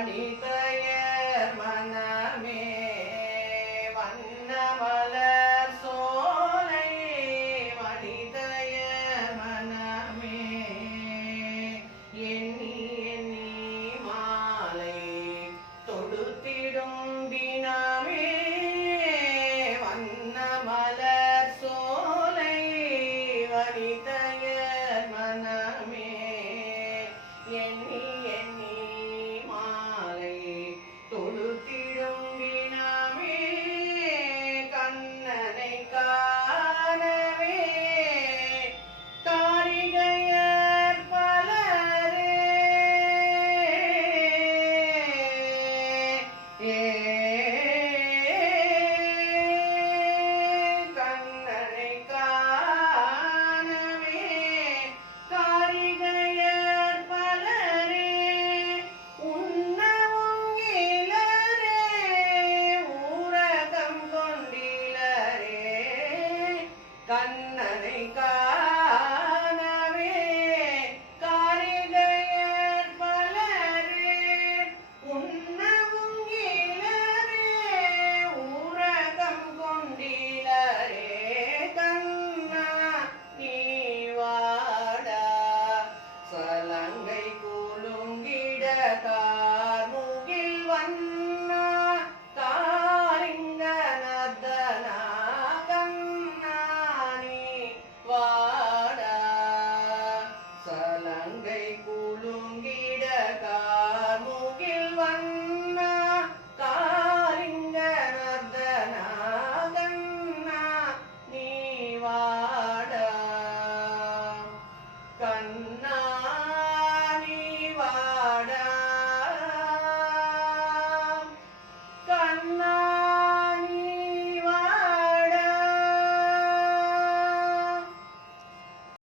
வனிதையர் மனமே வண்ணமலர் சோலை வனிதையர் மனமே எண்ணி எண்ணி மாலை தொடுத்திடும் தினமே வண்ணமலர் சோலை வனிதையர் மனமே எண்ணி எண்ணி மாலை தொடுத்திடும் தினமே கண்ணனை காணவே காரிகையர் பலரே கண்ணனை காணவே காரிகையர் பலரே உண்ணவும் இலரே ஊரகம் கொண்டிலரே கண்ணனை காணவே காரிகையர் பலரே உண்ணவும் இலரே ஊரகம் கொண்டிலரே கண்ணா நீ வாடா சலங்கை குலுங்கிட கார்முகில் வண்ணா காரிங்க நர்தனா கண்ணா நீ வாடா சலங்கை குலுங்கிட கார்முகில் வண்ணா காரிங்க நர்தனா கண்ணா நீ வாடா கண்ணா